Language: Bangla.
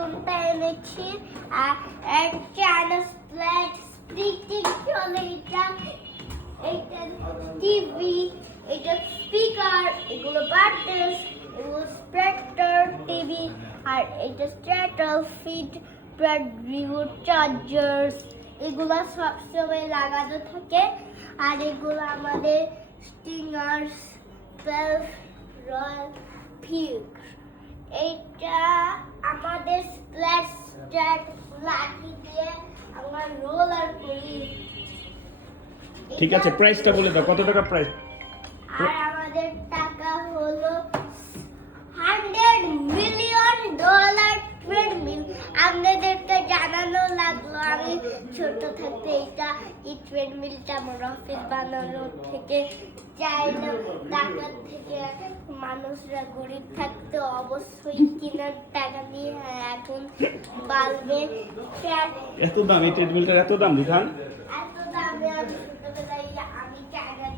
নতুনটা এনেছি আর একটা আনস্প্ল্যাট স্প্লিটিং চলে এটা টিভি এটা স্পিকার এগুলো বাটনস এগুলো স্প্রেক্টর টিভি আর এটা স্ট্যাটাল ফিট ব্রাড রিমোট চার্জার্স এগুলো সবসময় লাগানো থাকে আর এগুলো আমাদের স্টিঙ্গার্স 12 রয়্যাল পিক এটা আমাদের স্প্ল্যাশ স্ট্যাট লাঠি দিয়ে আমরা রোলার করি ঠিক আছে, প্রাইসটা বলে দাও, কত টাকা প্রাইস? আর আমাদের টাকা হলো $100 মিলিয়ন ট্রেডমিল। আপনাদেরকে জানানো লাগলো আমি ছোট থাকতে এই ট্রেডমিলটা আমার অফিস বানানো থেকে চাইলাম টাকা থেকে মানুষরা গরিব থাকতে অবশ্যই কেনার টাকা দিয়ে এখন বাড়বে এত দাম এই ট্রেডমিলটার, এত দাম বিধান? এত দামে আমি